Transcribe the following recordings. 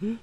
Hello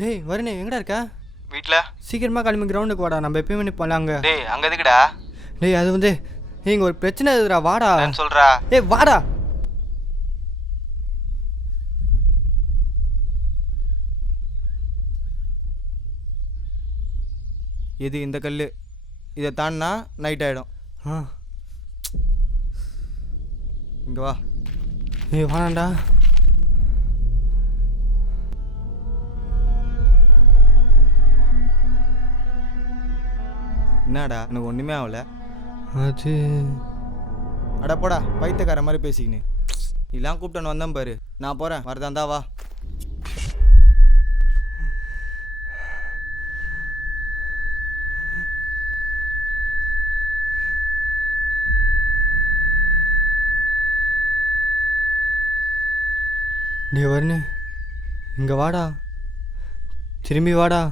டேய் வருணே எங்கடா இருக்க? வீட்டில். சீக்கிரமாக கிளம்பி கிரவுண்டுக்கு வாடா, நம்ம எப்பயுமே நிற்போம்ல அங்கே. டேய் அங்கே எதுக்குடா? டேய் அது வந்து இங்கே ஒரு பிரச்சனை இருக்குதுடா, வாடா. சொல்கிறா. ஏய் வாடா. இது இந்த கல், இதை தாண்டினா நைட் ஆகிடும். இங்கே வா. ஏய் வாடாண்டா. என்னடா எனக்கு ஒன்றுமே ஆகல. அது அட போடா, பைத்தியக்கார மாதிரி பேசிக்கின்னு. இதெல்லாம் கூப்பிட்டு வந்தேன் பாரு. நான் போகிறேன், வரதாந்தா வா. நீ வருணே இங்கே வாடா, திரும்பி வாடா.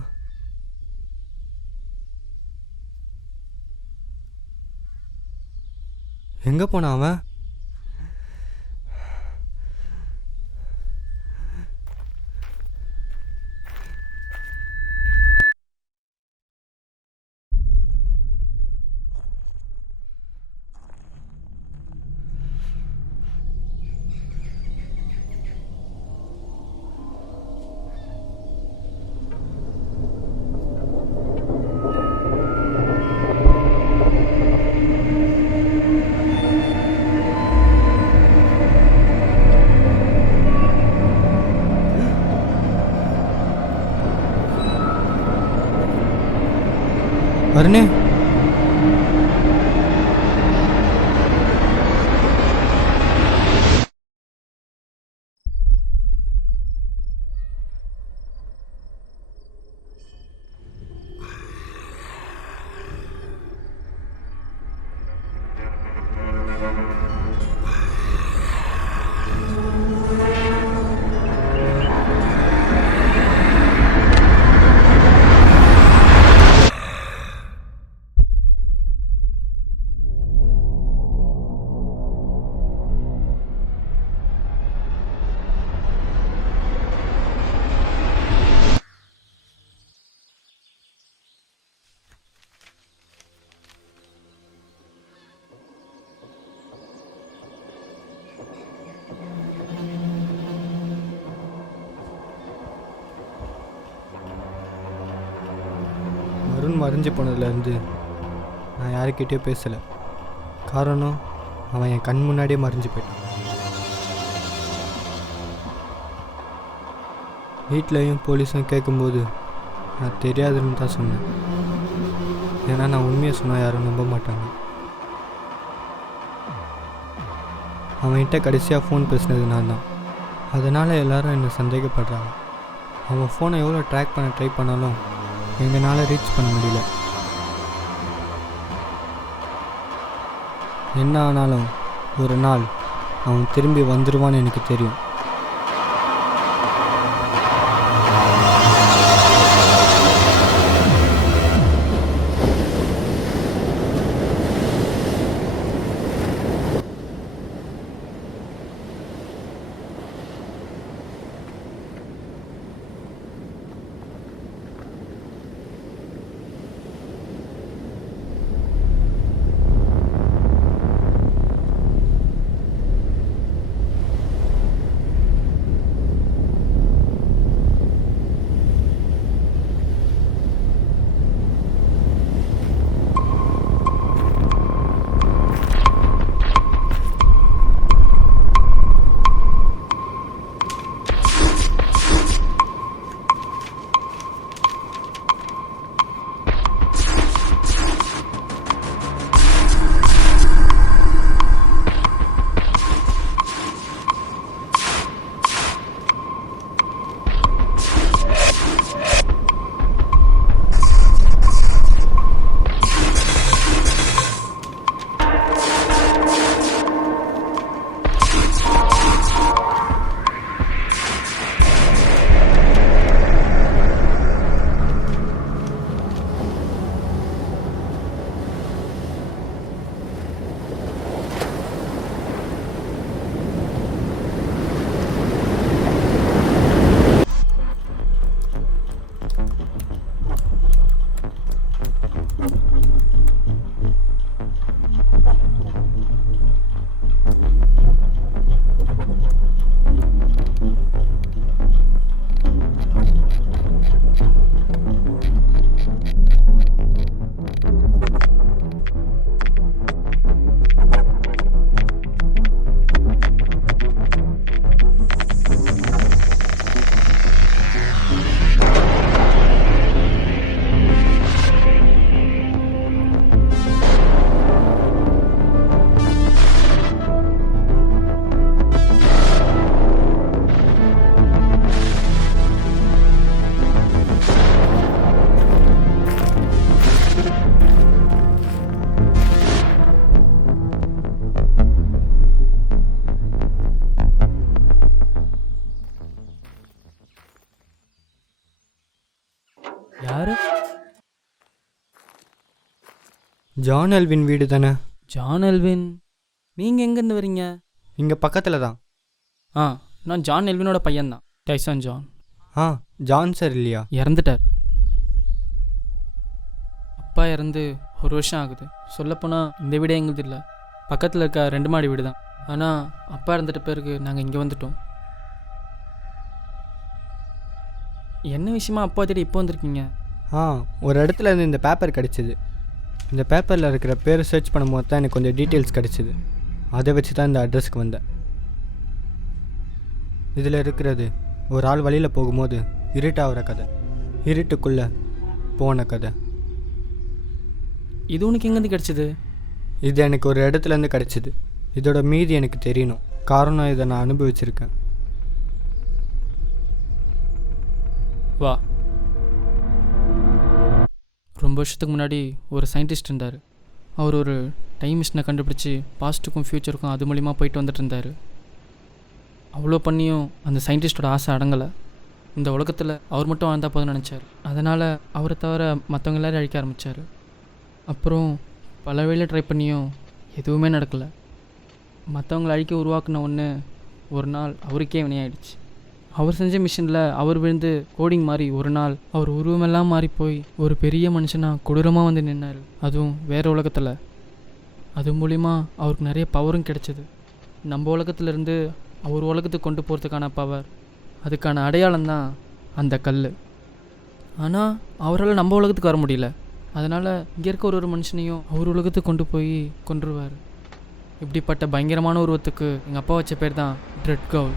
எங்கே போனா அவன்? வருணே மறைஞ்சு போனதுலேருந்து நான் யாருக்கிட்டேயும் பேசலை. காரணம் அவன் என் கண் முன்னாடியே மறைஞ்சு போயிட்டான். வீட்லேயும் போலீஸும் கேட்கும்போது நான் தெரியாதுன்னு தான் சொன்னேன். ஏன்னா நான் உண்மையை சொன்னால் யாரும் நம்ப மாட்டாங்க. அவன்கிட்ட கடைசியாக ஃபோன் பேசினது நான் தான். அதனால் எல்லோரும் என்னை சந்தேகப்படுறாங்க. அவன் ஃபோனை எவ்வளோ ட்ராக் பண்ண ட்ரை பண்ணாலும் எங்களால் ரீச் பண்ண முடியல. என்ன ஆனாலும் ஒரு நாள் அவன் திரும்பி வந்துடுவான்னு எனக்கு தெரியும். ஜான் எல்வின் வீடு தானே? John Elvin? நீங்கள் எங்கேருந்து வரீங்க? இங்கே பக்கத்தில் தான். ஆ, நான் ஜான் எல்வினோட பையன்தான், டைசன் ஜான். ஆ, ஜான் சார் இல்லையா? இறந்துட்டார். அப்பா இறந்து 1 வருஷம் ஆகுது. சொல்லப்போனால் இந்த வீடே எங்களுது இல்லை, பக்கத்தில் இருக்க 2 மாடி வீடு தான். ஆனால் அப்பா இறந்துட்ட பிறகு நாங்கள் இங்கே வந்துட்டோம். என்ன விஷயமா அப்பா தேடி இப்போ வந்திருக்கீங்க? ஆ, ஒரு இடத்துல இருந்து இந்த பேப்பர் கிடச்சிது. இந்த பேப்பரில் இருக்கிற பேர் சர்ச் பண்ணும்போது தான் எனக்கு கொஞ்சம் டீட்டெயில்ஸ் கிடச்சிது. அதை வச்சு தான் இந்த அட்ரஸ்க்கு வந்தேன். இதில் இருக்கிறது ஒரு ஆள் வழியில் போகும்போது இருட்டாகிற கதை, இருட்டுக்குள்ளே போன கதை. இது உனக்கு எங்கேருந்து கிடச்சிது? இது எனக்கு ஒரு இடத்துலேருந்து கிடச்சிது. இதோட மீதி எனக்கு தெரியணும், காரணம் இதை நான் அனுபவிச்சிருக்கேன். வா. ரொம்ப வருஷத்துக்கு முன்னாடி ஒரு சயின்டிஸ்ட் இருந்தார். அவர் ஒரு டைம் மிஷினை கண்டுபிடிச்சி பாஸ்ட்டுக்கும் ஃப்யூச்சருக்கும் அது மூலிமா போயிட்டு வந்துட்டு இருந்தார். அவ்வளோ பண்ணியும் அந்த சயின்டிஸ்டோட ஆசை அடங்கலை. இந்த உலகத்தில் அவர் மட்டும் வாழ்ந்தால் போதும்னு நினச்சார். அதனால் அவரை தவிர மற்றவங்க எல்லாரையும் அழிக்க ஆரம்பித்தார். அப்புறம் பல வேளையில் ட்ரை பண்ணியும் எதுவுமே நடக்கலை. மற்றவங்களை அழிக்க உருவாக்குன ஒன்று ஒரு நாள் அவருக்கே வினையாயிடுச்சு. அவர் செஞ்ச மிஷினில் அவர் விழுந்து கோடிங் மாதிரி ஒரு நாள் அவர் உருவமெல்லாம் மாறி போய் ஒரு பெரிய மனுஷனாக கொடூரமாக வந்து நின்னார். அதுவும் வேறு உலகத்தில். அது மூலிமா அவருக்கு நிறைய பவரும் கிடைச்சிது. நம்ம உலகத்துலேருந்து அவர் உலகத்துக்கு கொண்டு போகிறதுக்கான பவர், அதுக்கான அடையாளம் தான் அந்த கல். ஆனால் அவரால் நம்ம உலகத்துக்கு வர முடியல. அதனால் இங்கே இருக்க ஒரு மனுஷனையும் அவர் உலகத்துக்கு கொண்டு போய் கொன்றுவார். இப்படிப்பட்ட பயங்கரமான உருவத்துக்கு எங்கள் அப்பா வச்ச பேர் தான் ட்ரெட் கவுல்.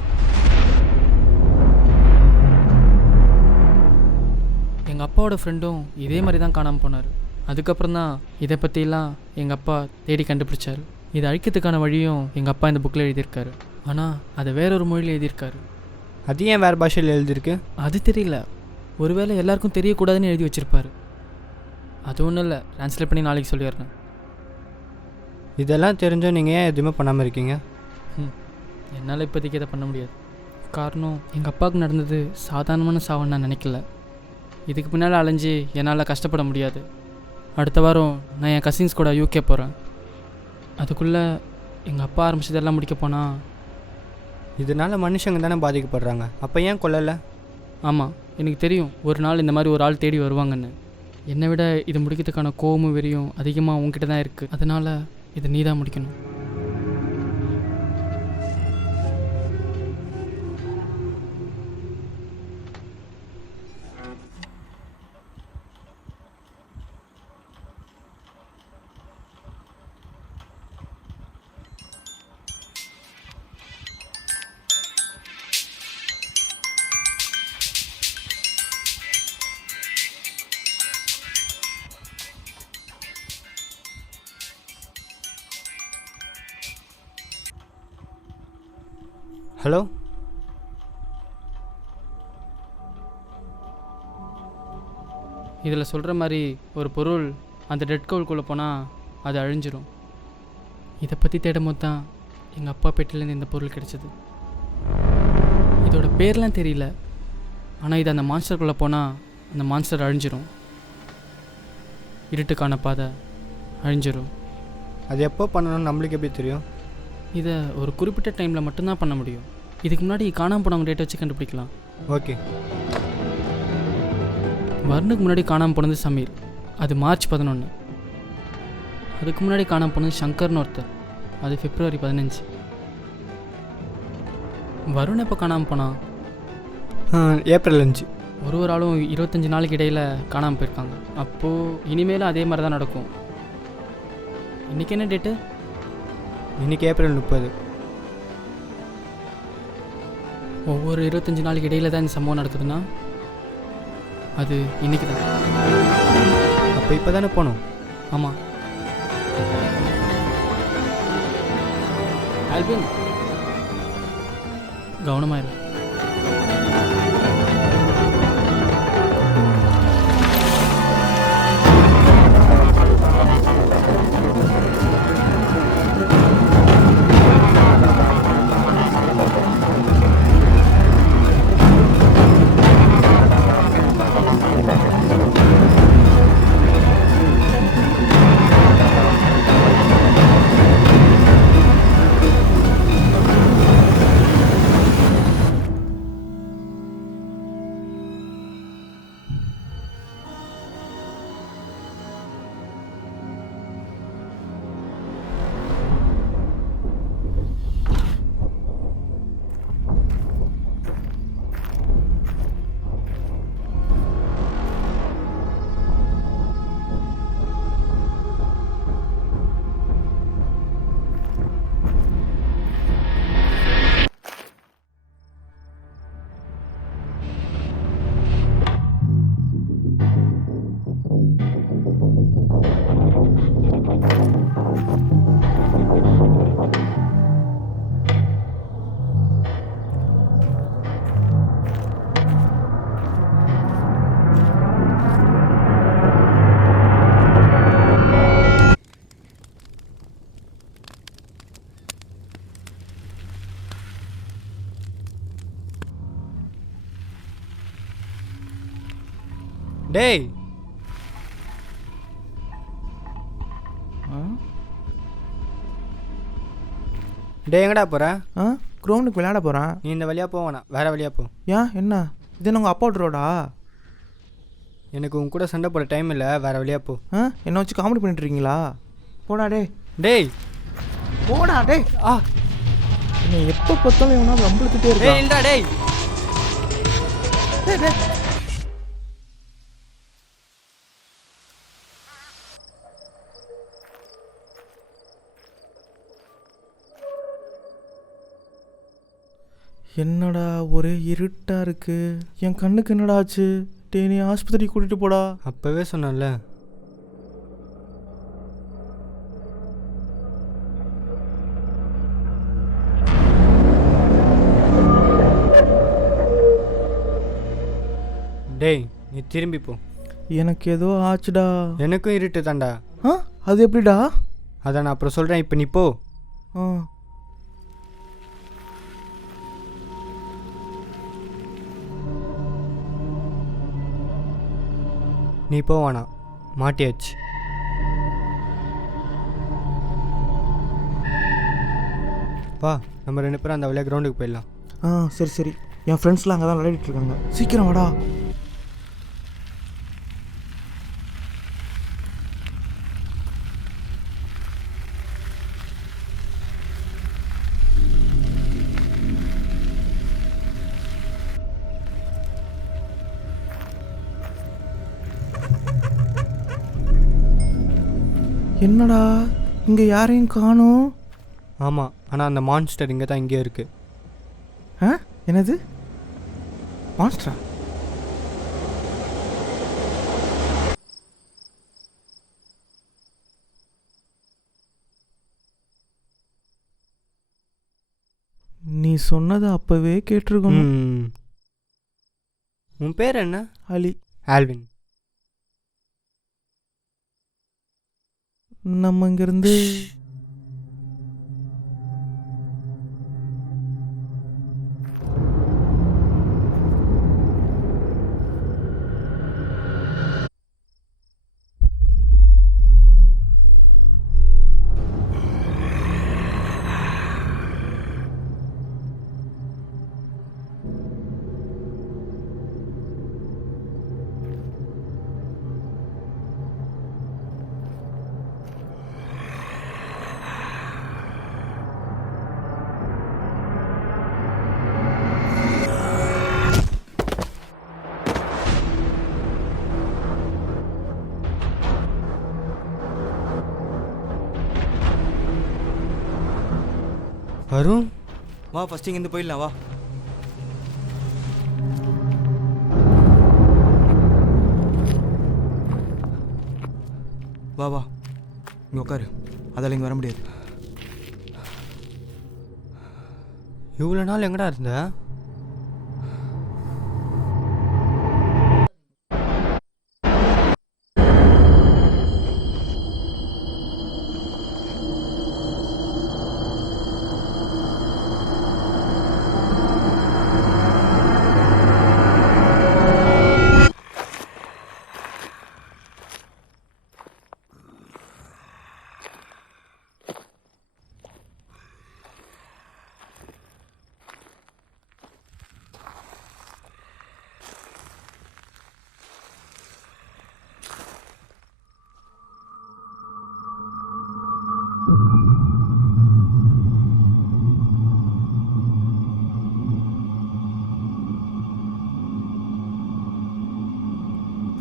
எங்கள் அப்பாவோட ஃப்ரெண்டும் இதே மாதிரி தான் காணாமல் போனார். அதுக்கப்புறம் தான் இதை பற்றிலாம் எங்கள் அப்பா தேடி கண்டுபிடிச்சார். இதை அழிக்கிறதுக்கான வழியும் எங்கள் அப்பா இந்த புக்கில் எழுதியிருக்காரு. ஆனால் அதை வேறொரு மொழியில் எழுதியிருக்காரு. அது ஏன் வேறு பாஷையில் எழுதியிருக்கு? அது தெரியல, ஒருவேளை எல்லாருக்கும் தெரியக்கூடாதுன்னு எழுதி வச்சுருப்பார். அது ஒன்றும் இல்லை, ட்ரான்ஸ்லேட் பண்ணி நாளைக்கு சொல்லிடுறேன். இதெல்லாம் தெரிஞ்சோ நீங்கள் ஏன் எதுவுமே பண்ணாமல் இருக்கீங்க? என்னால் இப்போதைக்கு இதை பண்ண முடியாது. காரணம், எங்கள் அப்பாவுக்கு நடந்தது சாதாரணமான சாவுன்னு நான் நினைக்கல. இதுக்கு பின்னால் அலைஞ்சி என்னால் கஷ்டப்பட முடியாது. அடுத்த வாரம் நான் என் கசின்ஸ் கூட யூகே போகிறேன். அதுக்குள்ளே எங்கள் அப்பா ஆரம்பிச்சதெல்லாம் முடிக்க போனால். இதனால் மனுஷங்க தானே பாதிக்கப்படுறாங்க, அப்போ ஏன் கொல்லலை? ஆமாம், எனக்கு தெரியும் ஒரு நாள் இந்த மாதிரி ஒரு ஆள் தேடி வருவாங்கன்னு. என்னை விட இது முடிக்கிறதுக்கான கோவமும் வெறியும் அதிகமாக உங்ககிட்ட தான் இருக்குது. அதனால் இதை நீ தான் முடிக்கணும். ஹலோ, இதில் சொல்கிற மாதிரி ஒரு பொருள் அந்த டெட் கவுல்குள்ளே போனால் அது அழிஞ்சிரும். இதை பற்றி தேடும் போது தான் எங்கள் அப்பா பெட்டிலேருந்து இந்த பொருள் கிடச்சிது. இதோட பேர்லாம் தெரியல, ஆனால் இது அந்த மான்ஸ்டருக்குள்ளே போனால் அந்த மான்ஸ்டர் அழிஞ்சிரும். இருட்டுக்கான பாதை அழிஞ்சிரும். அது எப்போ பண்ணணும்னு நம்மளுக்கு எப்படி தெரியும்? இதை ஒரு குறிப்பிட்ட டைமில் மட்டும்தான் பண்ண முடியும். இதுக்கு முன்னாடி காணாமல் போனவங்க டேட்டை வச்சு கண்டுபிடிக்கலாம். ஓகே. வருணுக்கு முன்னாடி காணாமல் போனது சமீர், அது மார்ச் 11. அதுக்கு முன்னாடி காணாமல் போனது சங்கர்னு ஒருத்தர், அது பிப்ரவரி 15. வருண் எப்போ காணாமல் போனான்? ஏப்ரல் 5. ஒரு ஆளும் 25 நாளைக்கு இடையில் காணாமல் போயிருக்காங்க. அப்போது இனிமேலும் அதே மாதிரி தான் நடக்கும். இன்றைக்கி என்ன டேட்டு? இன்றைக்கி ஏப்ரல் 30. ஒவ்வொரு 25 நாளைக்கு இடையில் தான் இந்த சம்பவம் நடக்குதுன்னா அது இன்றைக்கி தான். அப்போ இப்போ தானே போனோம்? ஆமாம். ஆல்பின், கவனமாயிரு. டேய் டேய் எங்கடா போற? கிரவுண்டுக்கு விளையாட போகிறேன். நீ இந்த வழியாக போவேணா, வேற வழியாக போ. ஏன் என்ன இது உங்கள் அப்பா ரோடா? எனக்கு உன் கூட சண்டை போட டைம் இல்லை, வேற வழியாக போ. என்னை வச்சு காமெடி பண்ணிட்டு இருக்கீங்களா? போடா டே. டேய் போடா டே. நீ எப்போ பார்த்தாலும் இவனா வம்பளுக்கிட்டே டேய் இருக்கா? இல்லடா டேய். டேய் டேய். என்னடா ஒரே இருட்டா இருக்கு. என் கண்ணுக்கு என்னடா ஆச்சு? டே நீ ஆஸ்பத்திரி கூட்டிட்டு போடா. அப்பவே சொன்னேன்ல. டேய் நீ திரும்பி போ. எனக்கு ஏதோ ஆச்சுடா. எனக்கும் இருட்டு தாண்டா. அது எப்படிடா? அதை நான் அப்புறம் சொல்கிறேன், இப்போ நீ போ. நீ போவானா, மாட்டியாச்சு. வா நம்ம 2 பேரும் அந்த வழியாக கிரவுண்டுக்கு போயிடலாம். சரி சரி. என் ஃப்ரெண்ட்ஸ்லாம் அங்கே தான் விளையாடிட்டு இருக்காங்க. சீக்கிரம் வாடா. என்னடா இங்கே யாரையும் காணோம்? ஆமாம், ஆனால் அந்த மான்ஸ்டர் இங்கே தான் இங்கேயே இருக்குது. என்னது மான்ஸ்டரா? நீ சொன்னதை அப்பவே கேட்டிருக்கணும். உன் பேர் என்ன? அலி. ஆல்வின். நம்ம இங்கிருந்து வரும். வா ஃபஸ்ட்டு இங்கேருந்து போயிடலாம் வா. வா வா இங்கே உட்காரு. அதில் இங்கே வர முடியாது. இவ்வளோ நாள் எங்கடா இருந்த?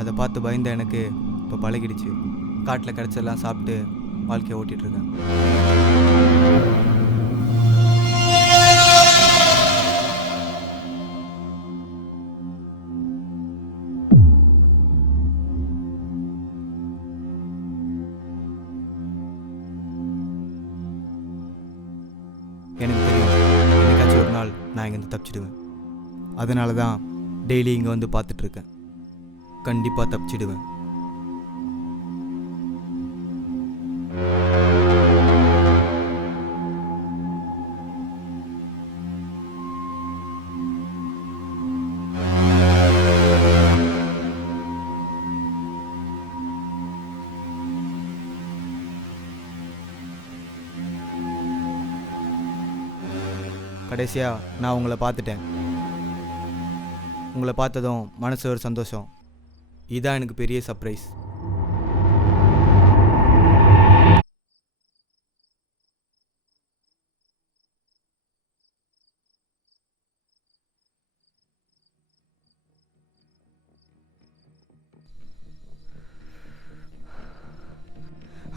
அதை பார்த்து பயந்த எனக்கு இப்போ பழகிடுச்சு. காட்டில் கிடச்செல்லாம் சாப்பிட்டு வாழ்க்கையை ஓட்டிகிட்ருக்கேன். எனக்கு தெரியும் என்னைக்காச்சும் ஒரு நாள் நான் இங்கேருந்து தப்பிச்சிடுவேன். அதனால தான் டெய்லி இங்கே வந்து பார்த்துட்ருக்கேன். கண்டிப்பாக தப்பிச்சிடுவேன். கடைசியாக நான் உங்களை பார்த்துட்டேன். உங்களை பார்த்ததும் மனசு ஒரு சந்தோஷம். இதுதான் எனக்கு பெரிய சர்ப்ரைஸ்.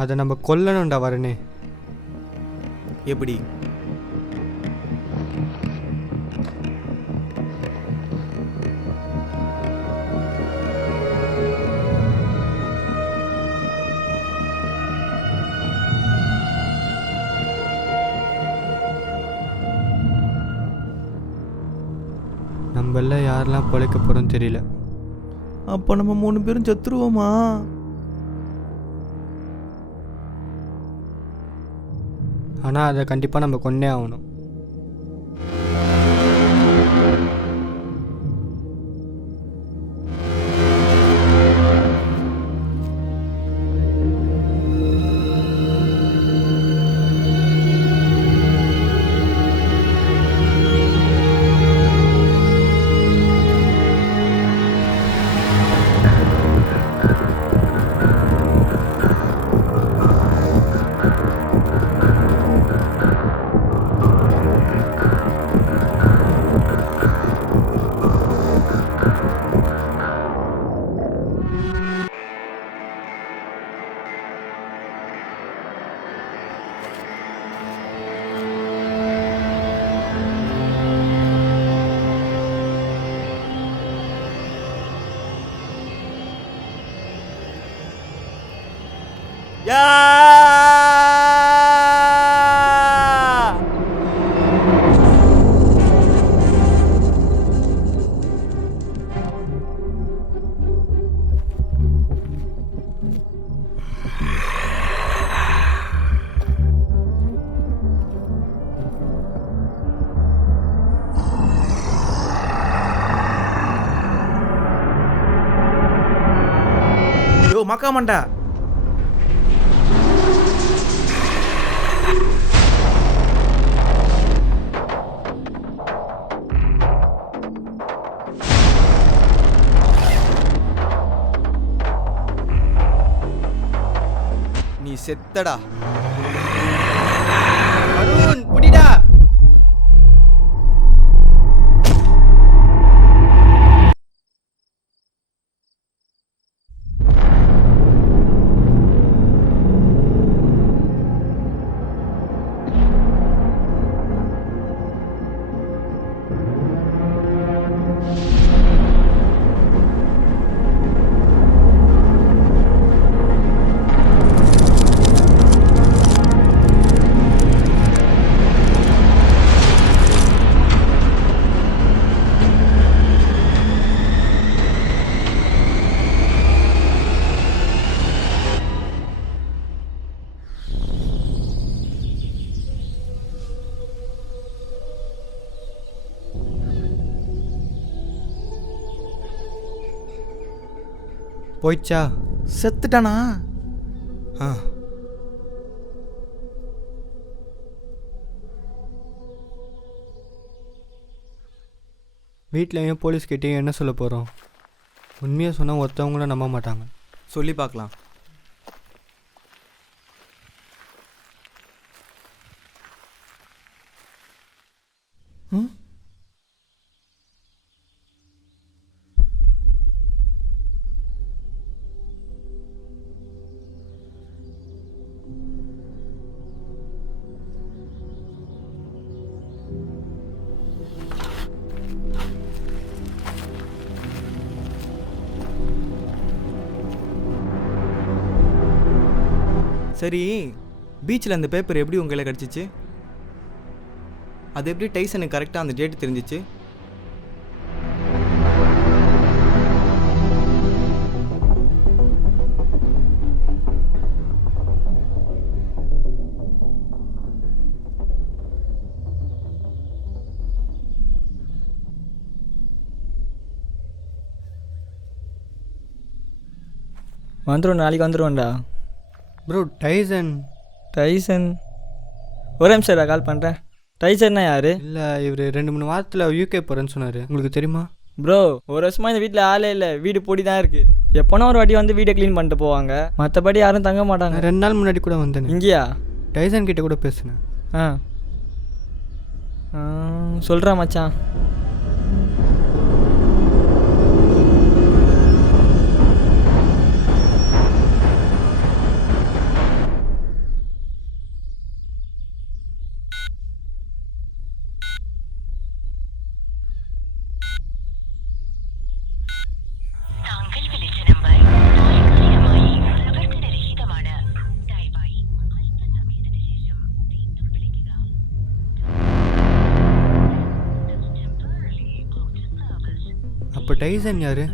அதை நம்ம கொல்லணும்டா வரனே. எப்படி? நம்மள யாரெல்லாம் பிழைக்க போகிறோம் தெரியல. அப்போ நம்ம 3 பேரும் செத்துருவோமா? ஆனால் அதை கண்டிப்பாக நம்ம கொன்னே ஆகணும். மக்கா மண்டா, நீ செத்தடா. அருண் புடிடா. போயிடுச்சா? செத்துட்டானா? ஆ, வீட்லையும் போலீஸ்கிட்டையும் என்ன சொல்ல போகிறோம்? உண்மையாக சொன்னால் ஒருத்தவங்களும் நம்ப மாட்டாங்க. சொல்லி பார்க்கலாம். ம், சரி, பீச்சில் அந்த பேப்பர் எப்படி உங்கள் கையில் கிடச்சிச்சு? அது எப்படி டைசனுக்கு கரெக்டாக அந்த டேட்டு தெரிஞ்சிச்சு? வந்துடும், நாளைக்கு வந்துடுவேன்டா. Bro Tyson. டைசன், ஒரே நிமிஷம் கால் பண்ணுறேன். டைசர்னா யாரு? இல்லை இவர் 2-3 வாரத்தில் யூகே போகிறேன்னு சொன்னார். உங்களுக்கு தெரியுமா? ப்ரோ, ஒரு வருஷமாக இந்த வீட்டில் ஆளே இல்லை, வீடு பொடி தான் இருக்குது. எப்போனா ஒரு வாட்டி வந்து வீடை க்ளீன் பண்ணிட்டு போவாங்க, மற்றபடி யாரும் தங்க மாட்டாங்க. நான் 2 நாள் முன்னாடி கூட வந்தேன். இங்கேயா? டைசன் கிட்ட கூட பேசினேன். சொல்கிறேன் மச்சான். താങ്കൾ വിളിച്ച നമ്പർ താൽക്കാലികമായി പ്രവർത്തനരഹിതമാണ്. ദയവായി അല്പസമയത്തിന് ശേഷം വീണ്ടും വിളിക്കുക. அப்போ டைசன் யார்?